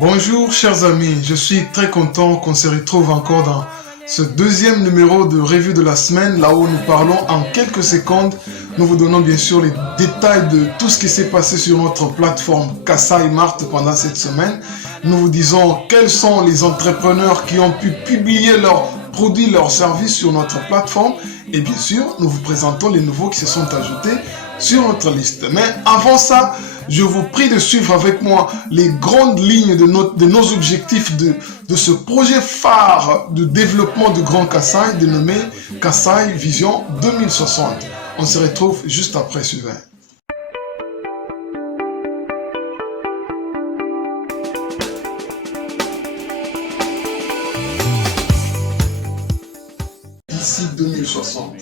Bonjour chers amis, je suis très content qu'on se retrouve encore dans ce deuxième numéro de Revue de la semaine, là où nous parlons en quelques secondes. Nous vous donnons bien sûr les détails de tout ce qui s'est passé sur notre plateforme Kasai Mart pendant cette semaine. Nous vous disons quels sont les entrepreneurs qui ont pu publier leurs produits, leurs services sur notre plateforme. Et bien sûr, nous vous présentons les nouveaux qui se sont ajoutés sur notre liste. Mais avant ça, je vous prie de suivre avec moi les grandes lignes de nos objectifs de ce projet phare de développement du Grand Kasai dénommé Kasai Vision 2060. On se retrouve juste après suivant. D'ici 2060,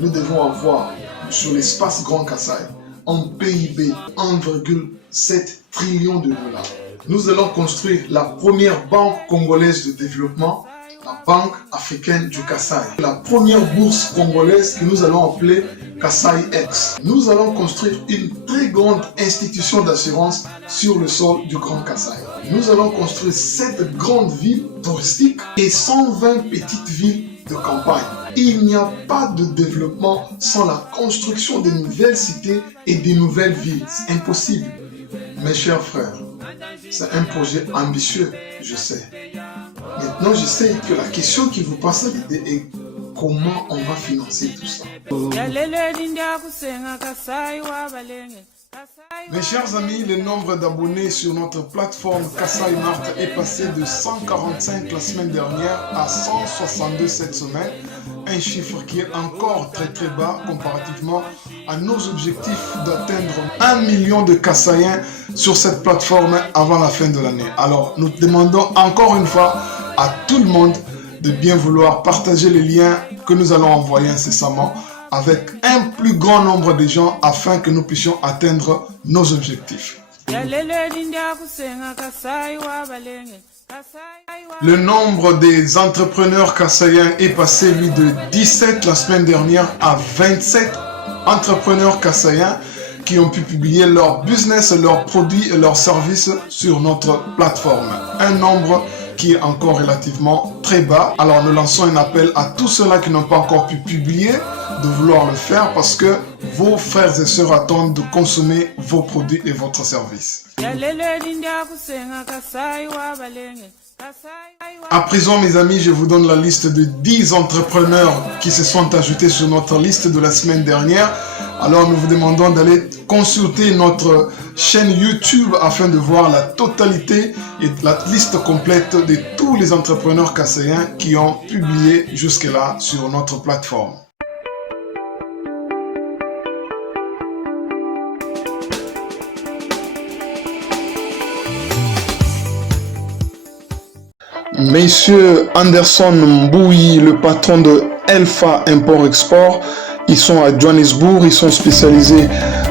nous devons avoir sur l'espace Grand Kasai un PIB 1,7 trillion de dollars. Nous allons construire la première banque congolaise de développement, la Banque africaine du Kasai. La première bourse congolaise que nous allons appeler Kasai X. Nous allons construire une très grande institution d'assurance sur le sol du Grand Kasai. Nous allons construire 7 grandes villes touristiques et 120 petites villes de campagne. Il n'y a pas de développement sans la construction de nouvelles cités et de nouvelles villes. C'est impossible. Mes chers frères, c'est un projet ambitieux, je sais. Maintenant, je sais que la question qui vous passe à l'idée est comment on va financer tout ça. Mes chers amis, le nombre d'abonnés sur notre plateforme Kasai Mart est passé de 145 la semaine dernière à 162 cette semaine. Un chiffre qui est encore très bas comparativement à nos objectifs d'atteindre 1 million de Kasaïens sur cette plateforme avant la fin de l'année. Alors, nous demandons encore une fois à tout le monde de bien vouloir partager les liens que nous allons envoyer incessamment avec un plus grand nombre de gens afin que nous puissions atteindre nos objectifs. Le nombre des entrepreneurs kassaïens est passé, lui, de 17 la semaine dernière à 27 entrepreneurs kassaïens qui ont pu publier leur business, leurs produits et leurs services sur notre plateforme. Un nombre qui est encore relativement très bas. Alors nous lançons un appel à tous ceux-là qui n'ont pas encore pu publier de vouloir le faire parce que vos frères et sœurs attendent de consommer vos produits et votre service. À présent, mes amis, je vous donne la liste de 10 entrepreneurs qui se sont ajoutés sur notre liste de la semaine dernière. Alors, nous vous demandons d'aller consulter notre chaîne YouTube afin de voir la totalité et la liste complète de tous les entrepreneurs kassaïens qui ont publié jusque-là sur notre plateforme. Messieurs Anderson Mbouyi, le patron de Elfa Import-Export, ils sont à Johannesburg, ils sont spécialisés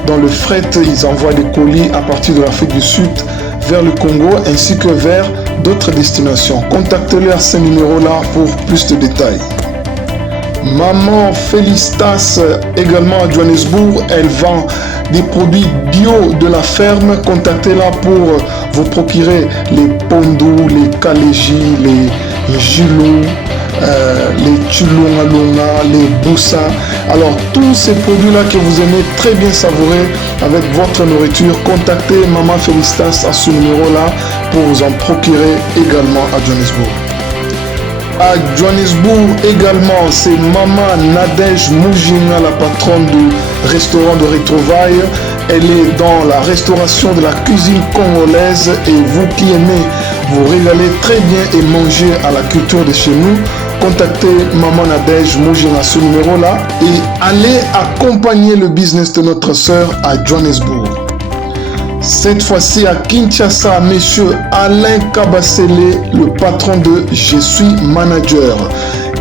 dans le fret, ils envoient des colis à partir de l'Afrique du Sud vers le Congo ainsi que vers d'autres destinations. Contactez-les à ce numéro-là pour plus de détails. Maman Félicitas, également à Johannesburg, elle vend des produits bio de la ferme. Contactez-la pour vous procurer les pondous, les kaléji, les jilou, les tulungalunga, les boussa. Alors tous ces produits-là que vous aimez très bien savourer avec votre nourriture, contactez Maman Félicitas à ce numéro-là pour vous en procurer également à Johannesburg. À Johannesburg également, c'est Maman Nadège Moujina, la patronne du restaurant de retrouvailles. Elle est dans la restauration de la cuisine congolaise et vous qui aimez vous régaler très bien et manger à la culture de chez nous, contactez Maman Nadège Moujina à ce numéro-là et allez accompagner le business de notre sœur à Johannesburg. Cette fois-ci à Kinshasa, monsieur Alain Kabasele, le patron de Je suis manager.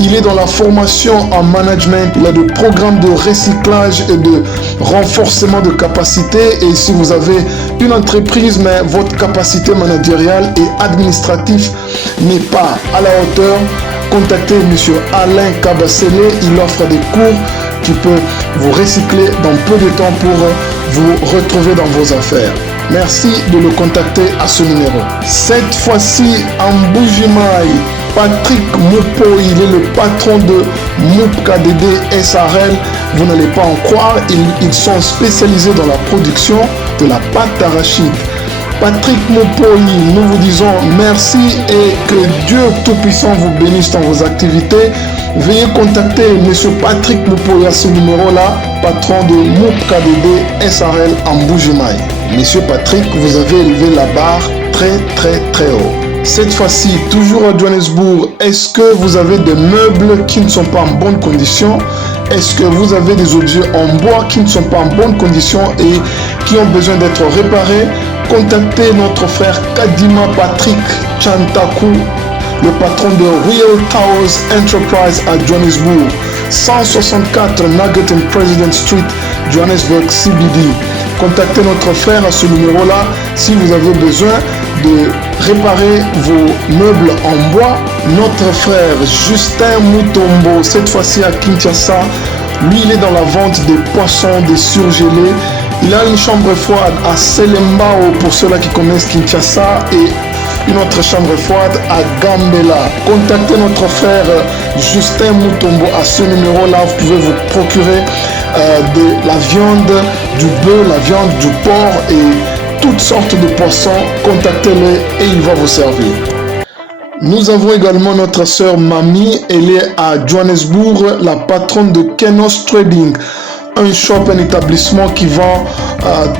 Il est dans la formation en management, il a des programmes de recyclage et de renforcement de capacité. Et si vous avez une entreprise, mais votre capacité managériale et administrative n'est pas à la hauteur, contactez monsieur Alain Kabasele. Il offre des cours qui peut vous recycler dans peu de temps pour vous retrouver dans vos affaires. Merci de le contacter à ce numéro. Cette fois-ci, en Mbuji-Mayi, Patrick Moupo, il est le patron de Moup KDD SARL. Vous n'allez pas en croire, ils sont spécialisés dans la production de la pâte d'arachide. Patrick Moupoyi, nous vous disons merci et que Dieu Tout-Puissant vous bénisse dans vos activités. Veuillez contacter M. Patrick Moupoyi à ce numéro-là, patron de Moup KDD SARL en Mbuji-Mayi. Monsieur Patrick, vous avez élevé la barre très haut. Cette fois-ci, toujours à Johannesburg, est-ce que vous avez des meubles qui ne sont pas en bonne condition? Est-ce que vous avez des objets en bois qui ne sont pas en bonne condition et qui ont besoin d'être réparés? Contactez notre frère Kadima Patrick Chantaku, le patron de Real Towers Enterprise à Johannesburg, 164 Nugget and President Street, Johannesburg CBD. Contactez notre frère à ce numéro-là si vous avez besoin de réparer vos meubles en bois. Notre frère Justin Mutombo, cette fois-ci à Kinshasa, lui il est dans la vente des poissons, des surgelés. Il a une chambre froide à Selembao pour ceux-là qui connaissent Kinshasa et une autre chambre froide à Gambela. Contactez notre frère Justin Mutombo à ce numéro-là. Vous pouvez vous procurer de la viande, du bœuf, la viande, du porc et toutes sortes de poissons. Contactez-le et il va vous servir. Nous avons également notre sœur Mamie. Elle est à Johannesburg, la patronne de Kenos Trading. Un shop, un établissement qui vend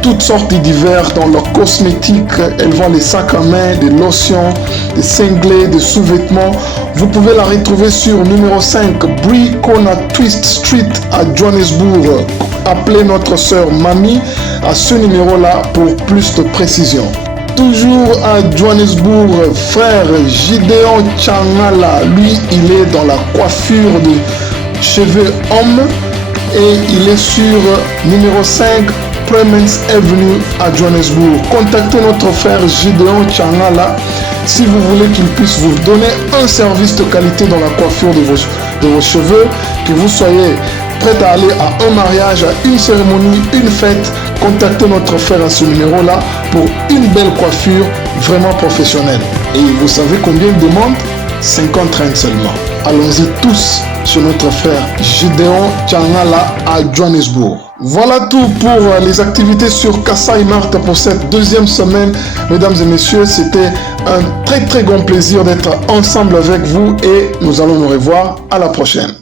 toutes sortes de divers dans leurs cosmétiques. Elle vend les sacs à main, des lotions, des cinglés, des sous-vêtements. Vous pouvez la retrouver sur numéro 5 Bricona Twist Street à Johannesburg. Appelez notre sœur Mamie à ce numéro-là pour plus de précision. Toujours à Johannesburg, frère Gideon Changala, lui, il est dans la coiffure de cheveux hommes. Et il est sur numéro 5 Clements Avenue à Johannesburg. Contactez notre frère Gideon Changala si vous voulez qu'il puisse vous donner un service de qualité dans la coiffure de vos cheveux, que vous soyez prêt à aller à un mariage, à une cérémonie, une fête. Contactez notre frère à ce numéro-là pour une belle coiffure vraiment professionnelle. Et vous savez combien il demande? 50 rand seulement. Allons-y tous chez notre frère Gideon Changala à Johannesburg. Voilà tout pour les activités sur Kasai Mart pour cette deuxième semaine. Mesdames et messieurs, c'était un très grand plaisir d'être ensemble avec vous et nous allons nous revoir à la prochaine.